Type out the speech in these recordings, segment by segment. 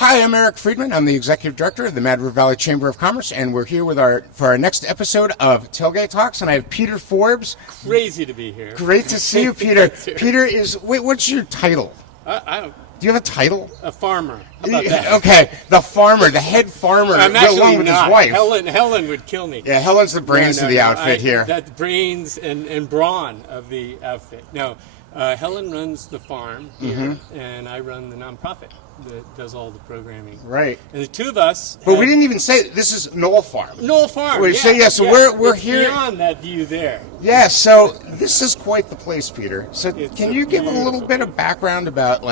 Hi, I'm Eric Friedman. I'm the Executive Director of the Mad River Valley Chamber of Commerce, and we're here with for our next episode of Tailgate Talks, and I have Peter Forbes. Crazy to be here. Great to see you, Peter. Peter what's your title? I don't. Do you have a title? A farmer. How about that? Okay, the farmer, the head farmer, I'm actually along with not. his wife. Helen would kill me. Yeah, Helen's the brains of the outfit here. That's brains and brawn of the outfit. No, Helen runs the farm here, and I run the nonprofit that does all the programming. Right. And the two of us. But we didn't even say this is Knoll Farm. Knoll Farm. We're here beyond that view there. Yeah. So this is quite the place, Peter. So can you give a little beautiful bit of background about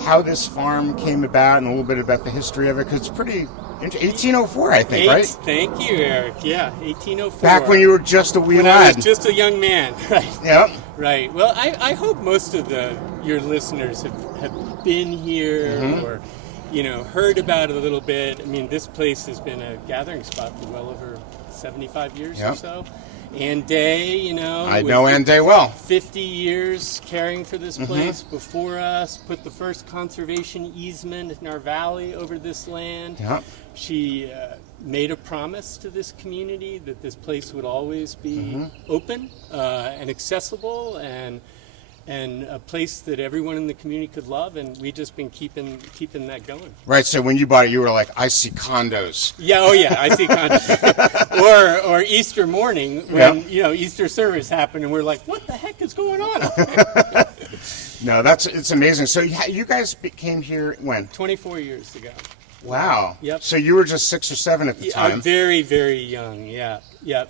how this farm came about and a little bit about the history of it? Because it's pretty. 1804, I think, right? Thank you, Eric. Yeah, 1804. Back when you were just a wee when lad. I was just a young man, right? Yep. Right. Well, I hope most of your listeners have been here or, heard about it a little bit. I mean, this place has been a gathering spot for well over 75 years or so. Ann Day, I know Ann Day well. 50 years caring for this place before us, put the first conservation easement in our valley over this land. Yep. She made a promise to this community that this place would always be open and accessible and a place that everyone in the community could love, and we've just been keeping that going. Right, so when you bought it, you were like, I see condos. Yeah, I see condos. or Easter morning when, Easter service happened, and we're like, what the heck is going on? No, it's amazing. So you guys came here when? 24 years ago. Wow. Yep. So you were just 6 or 7 at the time. Very, very young, yeah.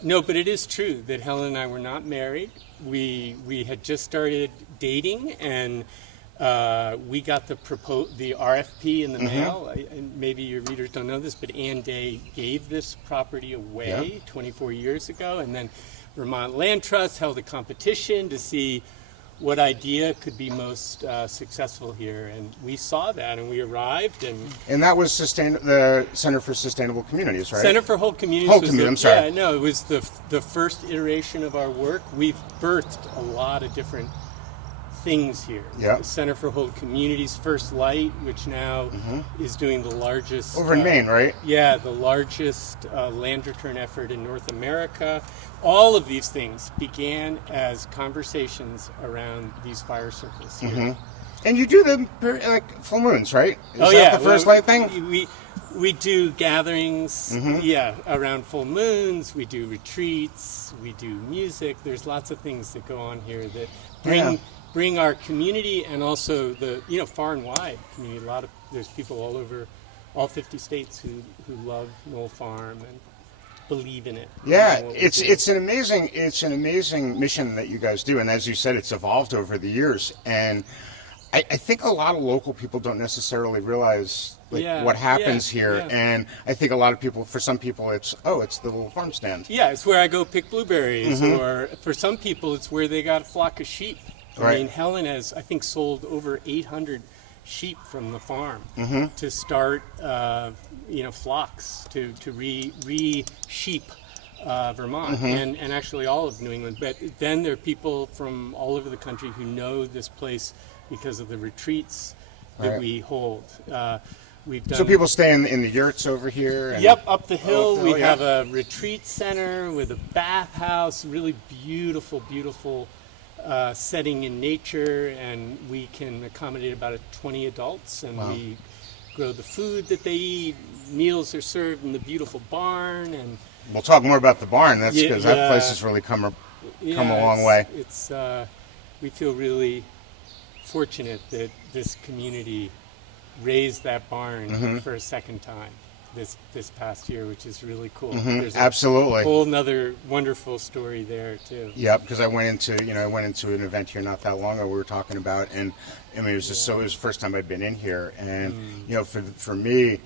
No, but it is true that Helen and I were not married. We had just started dating, and we got the RFP in the mail. And maybe your readers don't know this, but Ann Day gave this property away 24 years ago, and then Vermont Land Trust held a competition to see what idea could be most successful here, and we saw that, and we arrived, and that was the Center for Sustainable Communities, right? Center for Whole Communities. Yeah, no, it was the first iteration of our work. We've birthed a lot of different things here. Yeah. The Center for Whole Communities, First Light, which now is doing the largest over in Maine, right? Yeah, the largest land return effort in North America. All of these things began as conversations around these fire circles here. And you do them full moons, right? Is that the First Light thing? We do gatherings, around full moons. We do retreats. We do music. There's lots of things that go on here that bring our community and also the far and wide community. There's people all over all 50 states who love Knoll Farm and believe in it. Yeah, it's an amazing mission that you guys do, and as you said, it's evolved over the years. And I think a lot of local people don't necessarily realize what happens here. Yeah. And I think a lot of people, for some people, it's the little farm stand. Yeah, it's where I go pick blueberries, or for some people, it's where they got a flock of sheep. Right. I mean, Helen has, I think, sold over 800 sheep from the farm to start, flocks to re-sheep Vermont and actually all of New England. But then there are people from all over the country who know this place because of the retreats that we hold. We've done. So people stay in the yurts over here? Yep, up the hill. We have a retreat center with a bathhouse, really beautiful setting in nature, and we can accommodate about 20 adults, and we grow the food that they eat. Meals are served in the beautiful barn, and we'll talk more about the barn. That's because that place has really come a long way. It's we feel really fortunate that this community raised that barn for a second time this past year, which is really cool. There's absolutely a whole nother wonderful story there too. Yeah, because I went into an event here not that long ago we were talking about, and I mean it was just it was the first time I'd been in here, and for me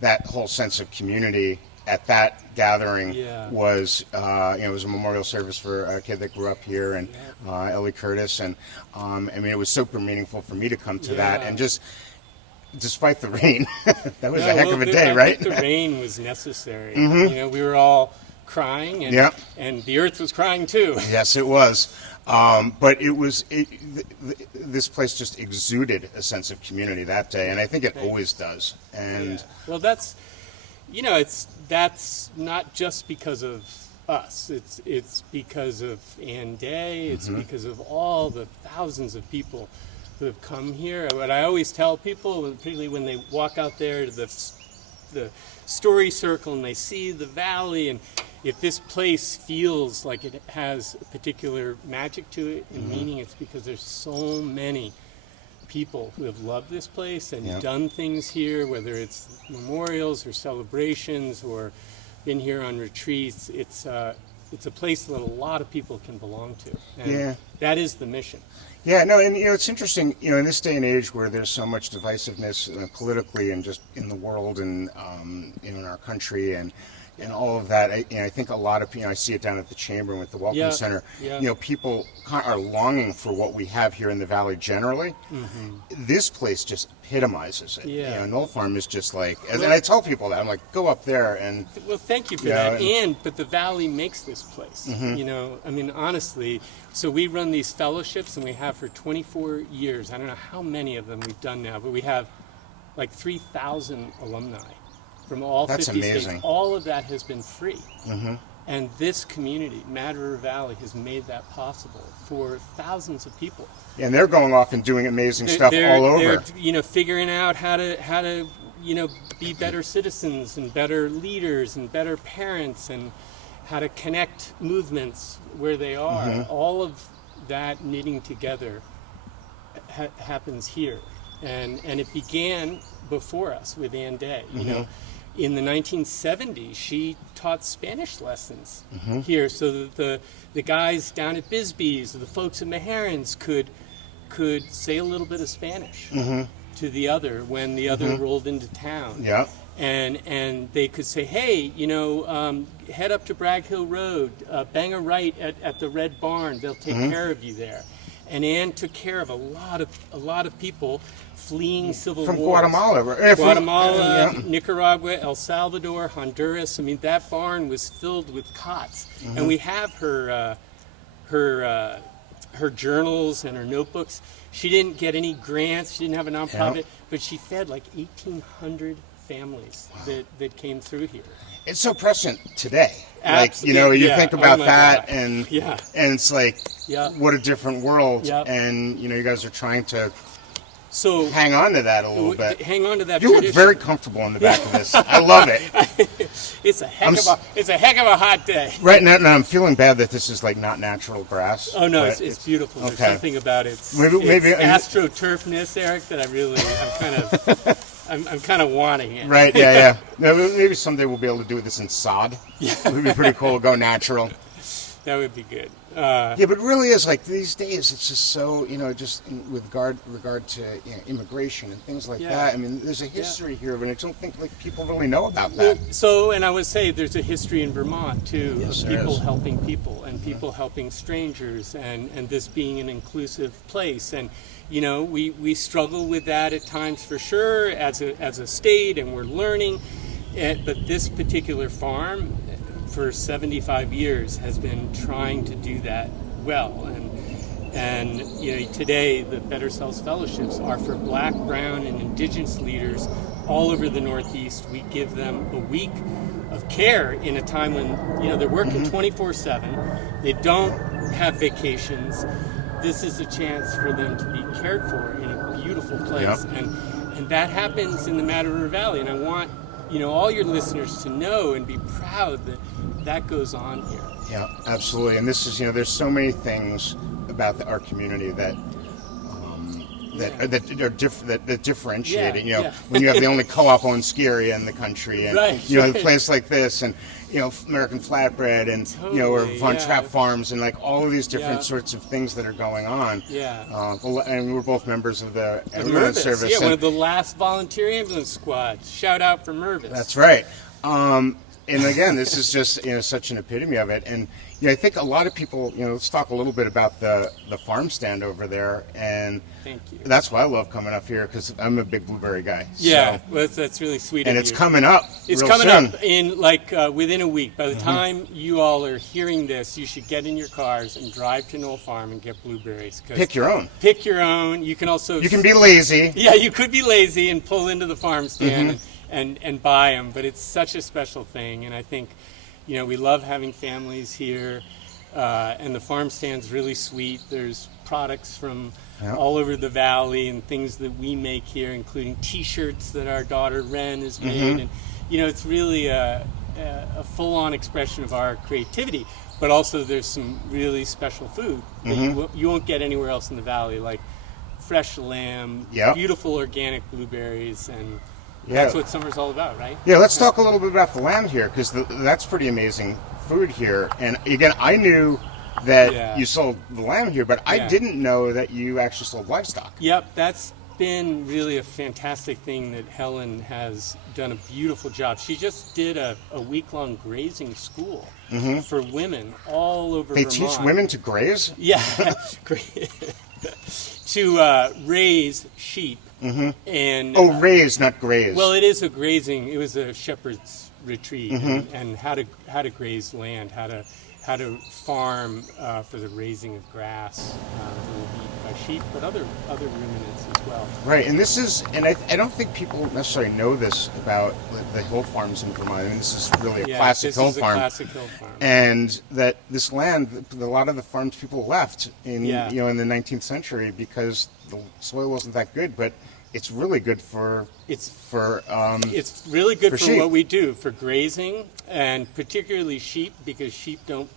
that whole sense of community at that gathering was it was a memorial service for a kid that grew up here, and Ellie Curtis, and I mean it was super meaningful for me to come to that, and just despite the rain, that was a heck of a day, right? I think the rain was necessary. We were all crying, and the earth was crying too. Yes, it was. But this place just exuded a sense of community that day, and I think it always does. And well, that's not just because of us. It's because of Ann Day. It's because of all the thousands of people who have come here. What I always tell people, particularly when they walk out there to the story circle and they see the valley, and if this place feels like it has a particular magic to it and meaning, it's because there's so many people who have loved this place and done things here, whether it's memorials or celebrations or been here on retreats. It's a place that a lot of people can belong to, and that is the mission. Yeah, no, and it's interesting, in this day and age where there's so much divisiveness politically and just in the world and in our country and all of that. I think a lot of I see it down at the Chamber and with the Welcome Center. Yeah. People are longing for what we have here in the Valley generally. This place just epitomizes it. Yeah. Knoll Farm is just like, and I tell people that I'm like, go up there and. Well, thank you for that. But the Valley makes this place. Honestly. So we run these fellowships, and we have for 24 years. I don't know how many of them we've done now, but we have like 3,000 alumni from all 50 states. All of that has been free. And this community, Mad River Valley, has made that possible for thousands of people. Yeah, and they're going off and doing amazing stuff all over. They're figuring out how to be better citizens and better leaders and better parents, and how to connect movements where they are. All of that knitting together happens here. And it began before us with Ann Day. In the 1970s, she taught Spanish lessons here, so that the guys down at Bisbee's or the folks at Meherrin's could say a little bit of Spanish to the other when the other rolled into town. Yeah. And they could say, hey, head up to Bragg Hill Road, bang a right at the Red Barn. They'll take care of you there. And Ann took care of a lot of people fleeing civil from wars. Guatemala, Nicaragua, El Salvador, Honduras. That barn was filled with cots, and we have her journals and her notebooks. She didn't get any grants. She didn't have a nonprofit, but she fed like 1,800 families that came through here. It's so prescient today. Absolutely. You think about that, God. and it's like, what a different world. Yep. And you guys are trying to So hang on to that a little bit. Hang on to that. You look very comfortable in the back of this. I love it. It's a heck of a hot day. Right now, I'm feeling bad that this is like not natural grass. Oh no, it's beautiful. There's something about it. Maybe astroturfness, Eric, that I'm kind of wanting it. Right? Yeah. Maybe someday we'll be able to do this in sod. It would be pretty cool to go natural. That would be good. But it really is like these days. It's just so just with regard to immigration and things like that. There's a history here, but I don't think people really know about that. And I would say there's a history in Vermont too, of people helping people and people helping strangers, and this being an inclusive place. And we struggle with that at times for sure as a state, and we're learning. But this particular farm, for 75 years, has been trying to do that well. And today the Better Selves Fellowships are for Black, Brown, and Indigenous leaders all over the Northeast. We give them a week of care in a time when they're working 24/7. They don't have vacations. This is a chance for them to be cared for in a beautiful place. And that happens in the Mad River Valley. And I want all your listeners to know and be proud that goes on here. Yeah, absolutely. And this is, there's so many things about our community that differentiate it. When you have the only co-op owned ski area in the country, and a place like this, and American Flatbread, and or Von Trapp Farms, and like all of these different sorts of things that are going on. And we're both members of the ambulance service. One of the last volunteer ambulance squads. Shout out for Mervis. That's right. and again, this is just such an epitome of it. And I think a lot of people, let's talk a little bit about the farm stand over there. And Thank you. That's why I love coming up here, because I'm a big blueberry guy. Yeah, So. well, that's really sweet. And of it's you. coming up. It's real coming soon. up in within a week. By the time you all are hearing this, you should get in your cars and drive to Knoll Farm and get blueberries. Pick your own. Pick your own. You can also. You can be lazy. Yeah, you could be lazy and pull into the farm stand and buy them. But it's such a special thing, and I think, we love having families here, and the farm stand's really sweet. There's products from all over the valley and things that we make here, including T-shirts that our daughter Ren has made, and it's really a full-on expression of our creativity. But also, there's some really special food that you won't get anywhere else in the valley, like fresh lamb, beautiful organic blueberries, and that's what summer's all about, right? Yeah, let's talk a little bit about the lamb here, because that's pretty amazing food here. And again, I knew that you sold the lamb here, but I didn't know that you actually sold livestock. Yep, that's been really a fantastic thing that Helen has done a beautiful job. She just did a week-long grazing school for women all over Vermont. They teach women to graze? Yeah, to raise sheep. And raise, not graze. Well, it is a grazing. It was a shepherd's retreat, and how to graze land, how to farm for the raising of grass that will be eaten by sheep, but other ruminants as well. Right, and this is, and I don't think people necessarily know this about the hill farms in Vermont. I mean, this is really a classic hill farm. Classic hill farm. And that this land, a lot of the farms people left in in the 19th century because the soil wasn't that good, but it's really good for it's really good for sheep. what we do for grazing, and particularly sheep, because sheep don't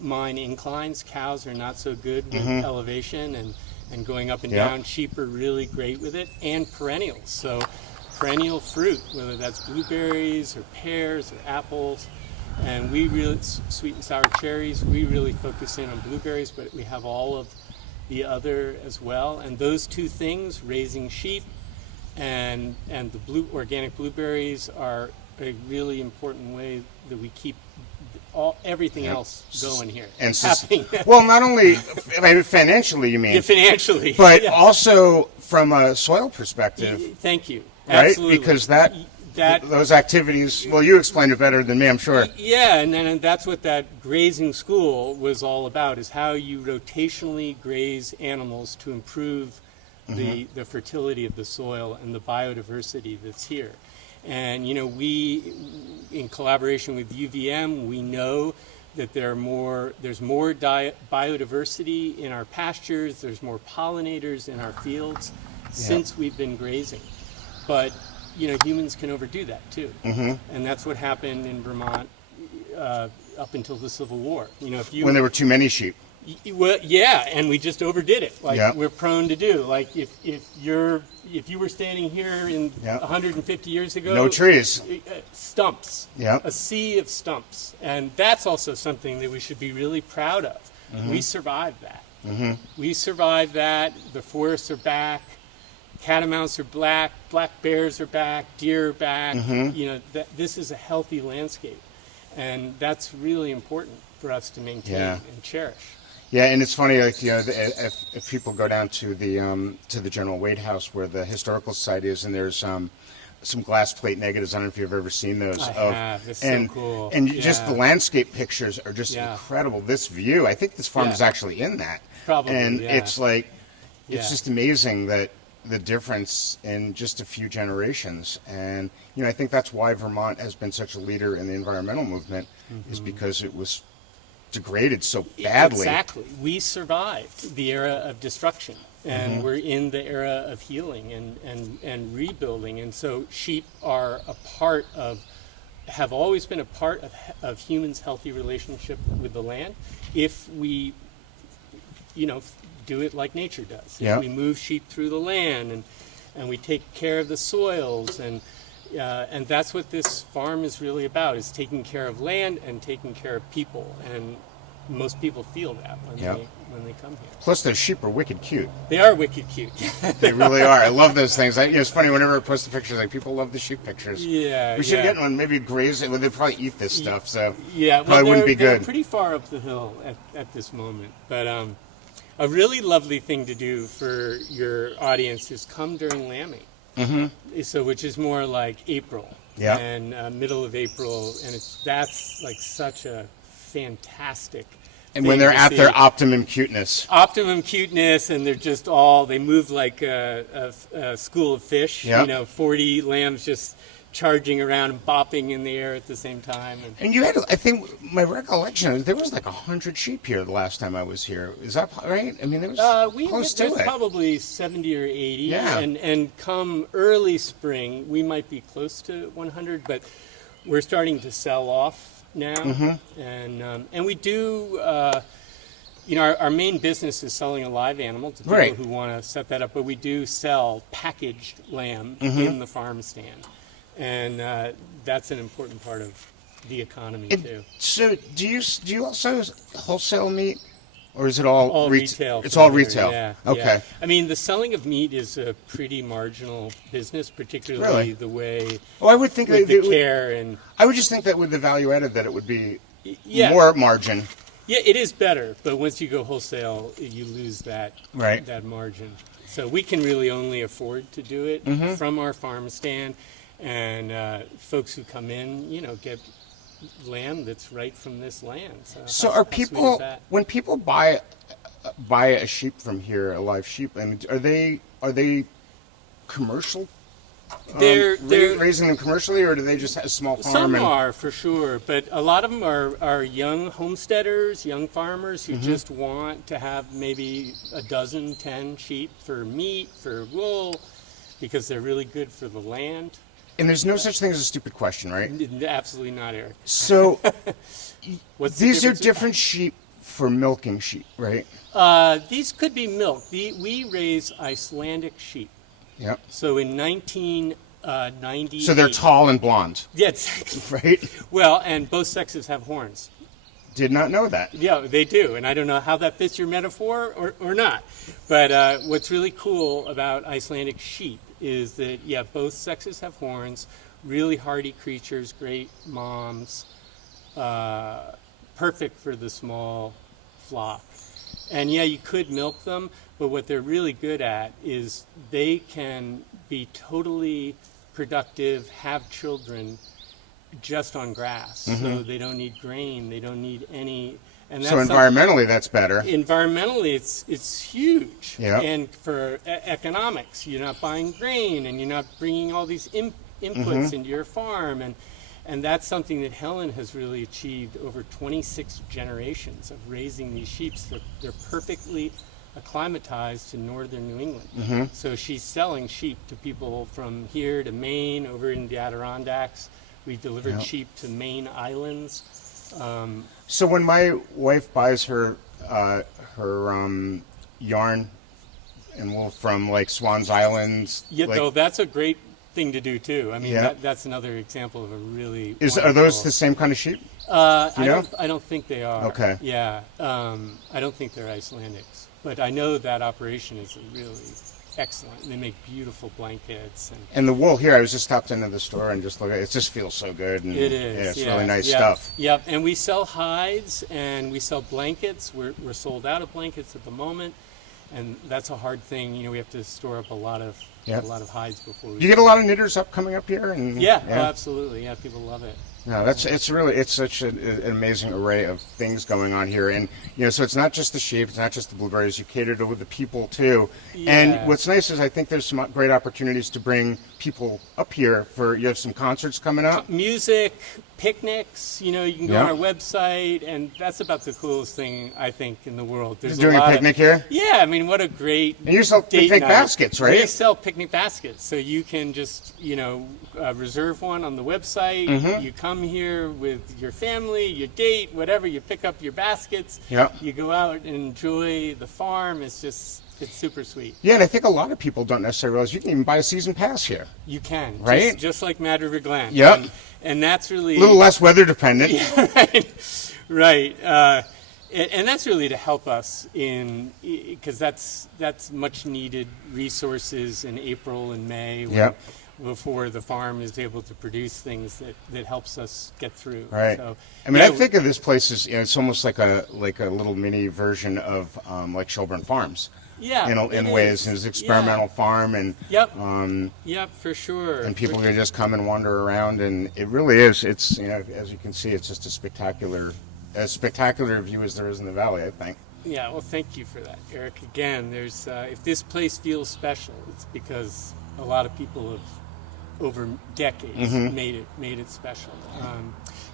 mine inclines. Cows are not so good with elevation and going up and down. Sheep are really great with it, and perennials. So perennial fruit, whether that's blueberries or pears or apples, and we really sweet and sour cherries. We really focus in on blueberries, but we have all of the other as well. And those two things, raising sheep and the organic blueberries, are a really important way that we keep everything else going here. And well, not only financially, you mean? Yeah, financially. But also from a soil perspective. Thank you. Right? Absolutely. Because those activities, well, you explained it better than me, I'm sure. Yeah, and that's what that grazing school was all about, is how you rotationally graze animals to improve the fertility of the soil and the biodiversity that's here. And, we, in collaboration with UVM, we know that there's more biodiversity in our pastures, there's more pollinators in our fields since we've been grazing. But, humans can overdo that too. And that's what happened in Vermont up until the Civil War. When there were too many sheep. Well, yeah, and we just overdid it, we're prone to do. Like if you were standing here in 150 years ago, no trees, stumps, a sea of stumps, and that's also something that we should be really proud of. We survived that. We survived that. The forests are back. Catamounts are black bears are back, deer are back. This is a healthy landscape, and that's really important for us to maintain and cherish. Yeah, and it's funny, if people go down to the General Wade House where the Historical Society is, and there's some glass plate negatives. I don't know if you've ever seen those. I have. It's so cool. And just the landscape pictures are just incredible. This view, I think this farm is actually in that. Probably. And it's just amazing that the difference in just a few generations. And I think that's why Vermont has been such a leader in the environmental movement, is because it was degraded so badly. Exactly. We survived the era of destruction, and we're in the era of healing and rebuilding. And so sheep are have always been a part of humans' healthy relationship with the land, if we do it like nature does. If we move sheep through the land and we take care of the soils, and that's what this farm is really about, is taking care of land and taking care of people. And most people feel that when they come here. Plus, those sheep are wicked cute. They are wicked cute. They really are. I love those things. It's funny whenever I post the pictures, like people love the sheep pictures. Yeah, we should get one. Maybe graze it. Well, they probably eat this stuff, so probably wouldn't be they're good. Pretty far up the hill at this moment, but a really lovely thing to do for your audience is come during lambing. Mm-hmm. So, which is more like April and middle of April, and that's like such a fantastic. And when they're at their optimum cuteness. Optimum cuteness, and they're just they move like a school of fish. Yep. 40 lambs just charging around and bopping in the air at the same time. And you had, I think, my recollection, there was like 100 sheep here the last time I was here. Is that right? I mean, there was close to it. There's probably 70 or 80. Yeah. And come early spring, we might be close to 100, but we're starting to sell off now. Mm-hmm. And we do, our main business is selling a live animal to people who want to set that up, but we do sell packaged lamb in the farm stand. And that's an important part of the economy too. So do you also wholesale meat, or is it all retail? It's all retail. Yeah. Okay. Yeah. I mean, the selling of meat is a pretty marginal business, particularly the way. Oh, I would think with that the care and. I would just think that with the value added, that it would be more margin. Yeah, it is better, but once you go wholesale, you lose that margin. So we can really only afford to do it from our farm stand. And folks who come in, get lamb that's right from this land. So are people, when people buy a sheep from here, a live sheep, I mean, are they commercial? They're raising them commercially, or do they just have a small farm? Some are, for sure, but a lot of them are young homesteaders, young farmers who just want to have maybe 10 sheep for meat, for wool, because they're really good for the land. And there's no such thing as a stupid question, right? Absolutely not, Eric. So these are different sheep for milking sheep, right? These could be milked. We raise Icelandic sheep. Yep. So in 1990. So they're tall and blonde. Yeah, exactly. Right? Well, and both sexes have horns. Did not know that. Yeah, they do. And I don't know how that fits your metaphor or not. But what's really cool about Icelandic sheep is that, both sexes have horns, really hardy creatures, great moms, perfect for the small flock. And you could milk them, but what they're really good at is they can be totally productive, have children just on grass. So they don't need grain, they don't need any. And that's so environmentally, that's better. Environmentally, it's huge. Yeah. And for economics, you're not buying grain, and you're not bringing all these inputs into your farm, and that's something that Helen has really achieved over 26 generations of raising these sheep. They're perfectly acclimatized to northern New England. So she's selling sheep to people from here to Maine, over in the Adirondacks. We've delivered sheep to Maine islands. So when my wife buys her yarn and wool from like Swan's Islands, that's a great thing to do too. I mean, that's another example of a really. Are those the same kind of sheep? I don't think they are. Okay. Yeah, I don't think they're Icelandics, but I know that operation is really excellent. They make beautiful blankets. And the wool here, I was just stopped into the store and just look at it. It just feels so good. And it is. Yeah, it's really nice stuff. Yep. And we sell hides and we sell blankets. We're sold out of blankets at the moment, and that's a hard thing. We have to store up a lot of hides before we. Do you get a lot of knitters coming up here? And Oh, absolutely. Yeah, people love it. No, it's such an amazing array of things going on here, and so it's not just the sheep, it's not just the blueberries. You cater to the people too, and what's nice is I think there's some great opportunities to bring people up here you have some concerts coming up, music, picnics. You can go on our website, and that's about the coolest thing I think in the world. There's doing a picnic here. Yeah, I mean, what a great. And you sell picnic baskets, right? We sell picnic baskets, so you can just reserve one on the website. You come here with your family, your date, whatever. You pick up your baskets. You go out and enjoy the farm. It's super sweet. Yeah, and I think a lot of people don't necessarily realize you can even buy a season pass here. You can, right? Just like Madrid Glen. Yep. And that's really a little less weather dependent. Yeah, right. And that's really to help us because that's much needed resources in April and May before the farm is able to produce things that helps us get through. Right. So, I mean, I think of this place as it's almost like a little mini version of like Shelburne Farms. Yeah, in ways, it's an experimental farm, and yep, for sure. And people can just come and wander around, and it really is. It's as you can see, it's just as spectacular view as there is in the valley, I think. Yeah, well, thank you for that, Eric. Again, there's if this place feels special, it's because a lot of people have over decades made it special.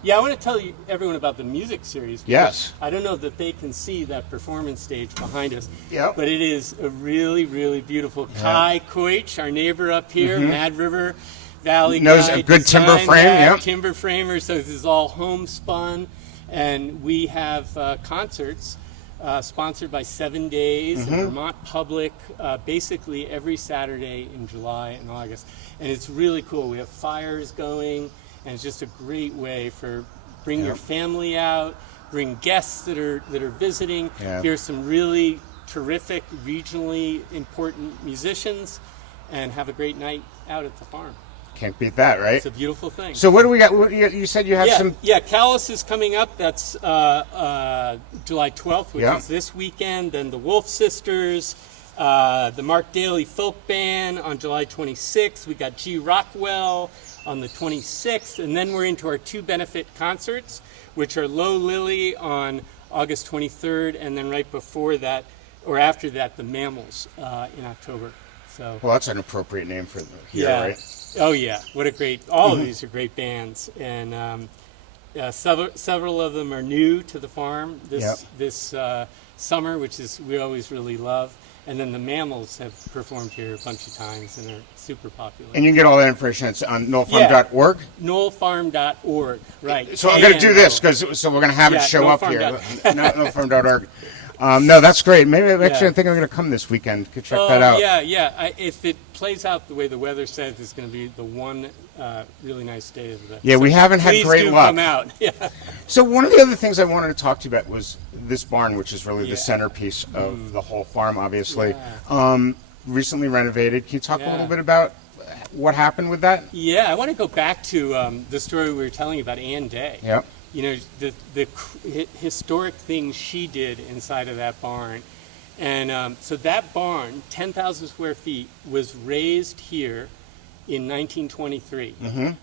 I want to tell everyone about the music series. Yes. I don't know that they can see that performance stage behind us. Yep. But it is a really, really beautiful. Kai Koich, our neighbor up here, Mad River Valley knows guy, a good timber frame. Timber framer. So this is all homespun, and we have concerts. Sponsored by 7 Days, Vermont Public, basically every Saturday in July and August. And it's really cool. We have fires going, and it's just a great way for bring your family out, bring guests that are visiting. Here's some really terrific, regionally important musicians, and have a great night out at the farm. Can't beat that, right? It's a beautiful thing. So what do we got? You said you have some... Yeah, Callus is coming up. That's July 12th, which is this weekend. Then the Wolf Sisters, the Mark Daly Folk Band on July 26th. We got G. Rockwell on the 26th. And then we're into our 2 benefit concerts, which are Low Lily on August 23rd. And then right before that, or after that, the Mammals in October. So, well, that's an appropriate name for here, right? Oh yeah, what a great! All of these are great bands, and several of them are new to the farm this summer, which is we always really love. And then the Mammals have performed here a bunch of times and are super popular. And you can get all that information on knollfarm.org? Knollfarm.org, right. So I'm going to do this, so we're going to have it show up here. Knollfarm.org. No, that's great. Maybe actually I think I'm going to come this weekend. Could check that out. Yeah. If it plays out the way the weather says, it's going to be the one really nice day of the. Yeah, we haven't had great luck. Come out. Yeah. So one of the other things I wanted to talk to you about was this barn, which is really the centerpiece of the whole farm, obviously. Yeah. Recently renovated. Can you talk a little bit about what happened with that? Yeah, I want to go back to the story we were telling you about Ann Day. Yep. You know, the historic things she did inside of that barn. And so that barn, 10,000 square feet, was raised here in 1923.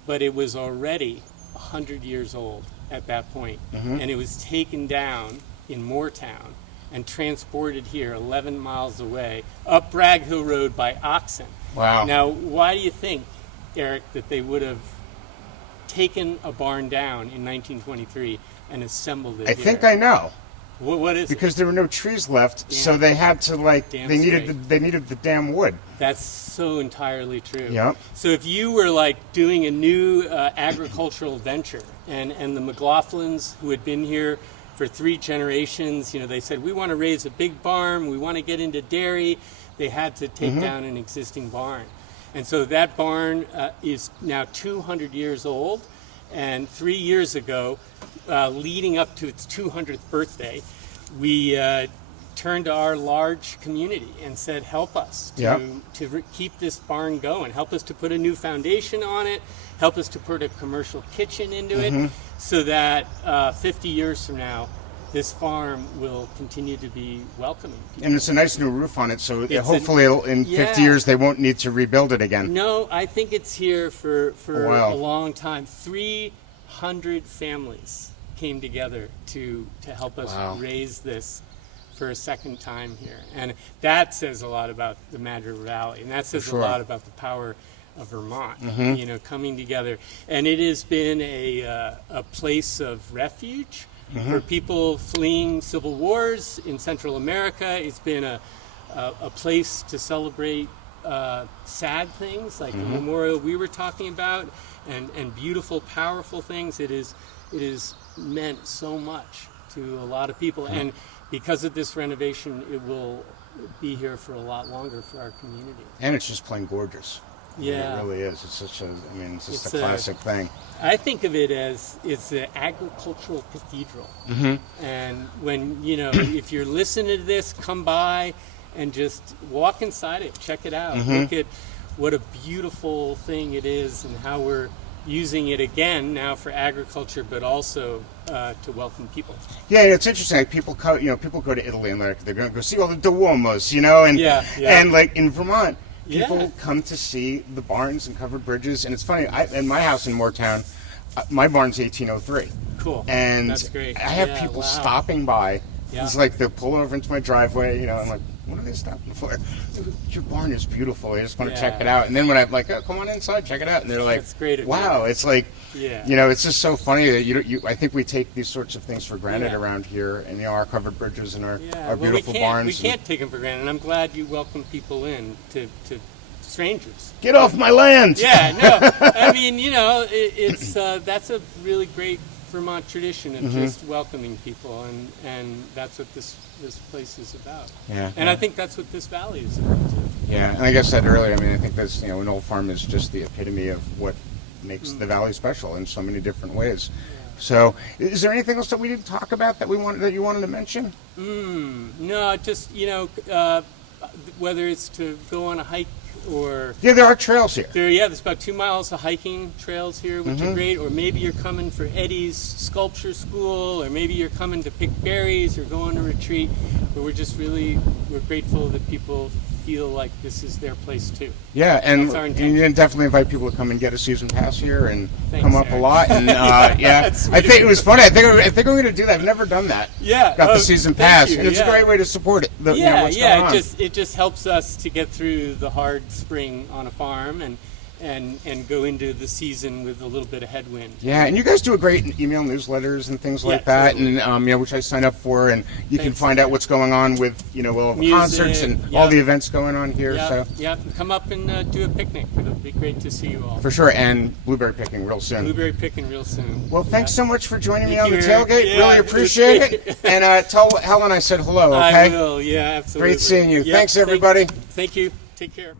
But it was already 100 years old at that point. And it was taken down in Moortown and transported here 11 miles away up Bragg Hill Road by oxen. Wow. Now, why do you think, Eric, that they would have taken a barn down in 1923 and assembled it I think I know. What is because there were no trees left, so they had to they needed the damn wood. That's so entirely true. Yep. So if you were doing a new agricultural venture, and the McLaughlins, who had been here for 3 generations, they said, we want to raise a big barn, we want to get into dairy, they had to take down an existing barn. And so that barn is now 200 years old, and 3 years ago, leading up to its 200th birthday, we turned to our large community and said, help us to keep this barn going, help us to put a new foundation on it, help us to put a commercial kitchen into it, so that 50 years from now, this farm will continue to be welcoming people. And it's a nice new roof on it, so hopefully in 50 years they won't need to rebuild it again. No, I think it's here for a long time. 300 families came together to help us raise this for a second time here. And that says a lot about the Mad River Valley, and that says a lot about the power of Vermont, coming together. And it has been a place of refuge for people fleeing civil wars in Central America. It's been a place to celebrate sad things like the memorial we were talking about, and beautiful, powerful things. It is meant so much to a lot of people, and because of this renovation, it will be here for a lot longer for our community. And it's just plain gorgeous. Yeah. It really is. It's such a, I mean, it's just It's a classic thing. I think of it as it's an agricultural cathedral. Mm-hmm. And when, if you're listening to this, come by and just walk inside it, check it out. Mm-hmm. Look at what a beautiful thing it is and how we're using it again now for agriculture, but also to welcome people. Yeah, it's interesting. Like people go to Italy and they're going to go see all the Duomos, and and like in Vermont, people come to see the barns and covered bridges. And it's funny, in my house in Moortown, my barn's 1803. Cool. And that's great. I have people stopping by. Yeah. It's like they'll pull over into my driveway, I'm like, what are they stopping for? Your barn is beautiful. I just want to check it out. And then when I'm like, oh, come on inside, check it out. And they're like, that's great. Wow. It's like, it's just so funny that I think we take these sorts of things for granted around here, and our covered bridges and our beautiful barns. We can't take them for granted. And I'm glad you welcome people in to strangers. Get off my land. Yeah, no. I mean, it's that's a really great Vermont tradition of just welcoming people, and that's what this place is about. Yeah. And I think that's what this valley is about too. Yeah, and like I said earlier, I mean, I think that's Knoll Farm is just the epitome of what makes the valley special in so many different ways. Yeah. So, is there anything else that we didn't talk about that you wanted to mention? No, just whether it's to go on a hike or there are trails here. There's about 2 miles of hiking trails here, which are great. Or maybe you're coming for Eddie's sculpture school, or maybe you're coming to pick berries or go on a retreat. But we're grateful that people feel like this is their place too. Yeah, and you definitely invite people to come and get a season pass here and come up a lot. And I think it was funny. I think I'm going to do that. I've never done that. Yeah, got the season pass, and it's a great way to support it. What's going on. It just helps us to get through the hard spring on a farm and go into the season with a little bit of headwind. Yeah, and you guys do a great email newsletters and things like that, totally. And which I sign up for, and you can find out what's going on with all the concerts and all the events going on here. Come up and do a picnic. It'll be great to see you all. For sure, and blueberry picking real soon. Well, thanks so much for joining me on the tailgate. Really appreciate it. And tell Helen I said hello. Okay. I will. Yeah, absolutely. Great seeing you. Thanks, everybody. Thank you. Take care.